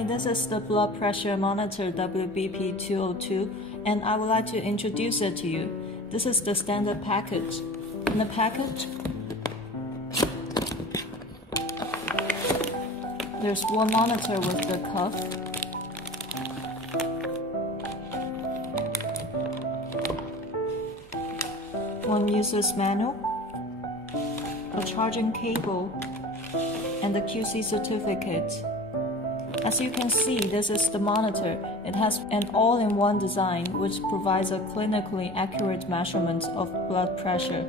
Hi, this is the blood pressure monitor WBP202, and I would like to introduce it to you. This is the standard package. In the package, there's one monitor with the cuff, one user's manual, a charging cable, and the QC certificate. As you can see, this is the monitor. It has an all-in-one design which provides a clinically accurate measurement of blood pressure.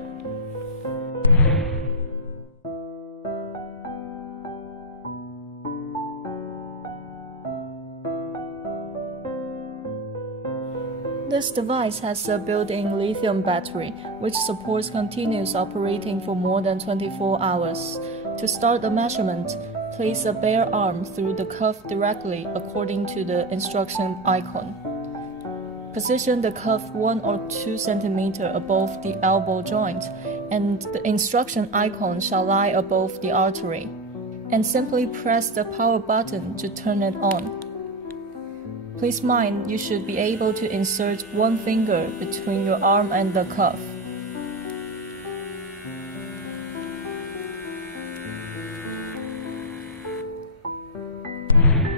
This device has a built-in lithium battery, which supports continuous operating for more than 24 hours. To start the measurement, place a bare arm through the cuff directly according to the instruction icon. Position the cuff 1 or 2 cm above the elbow joint, and the instruction icon shall lie above the artery. And simply press the power button to turn it on. Please mind you should be able to insert one finger between your arm and the cuff.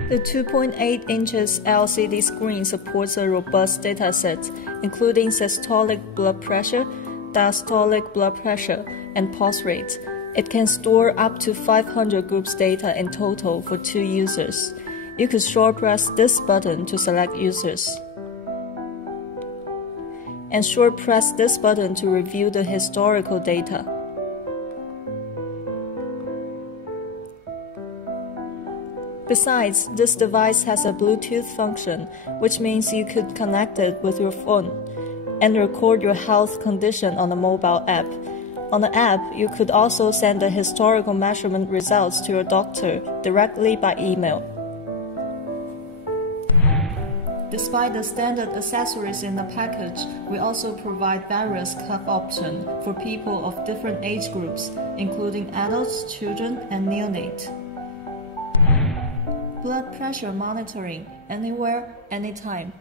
The 2.8 inches LCD screen supports a robust dataset, including systolic blood pressure, diastolic blood pressure, and pulse rate. It can store up to 500 groups data in total for 2 users. You could short press this button to select users, and short press this button to review the historical data. Besides, this device has a Bluetooth function, which means you could connect it with your phone and record your health condition on the mobile app. On the app, you could also send the historical measurement results to your doctor directly by email. Despite the standard accessories in the package, we also provide various cuff options for people of different age groups, including adults, children, and neonates. Blood pressure monitoring anywhere, anytime.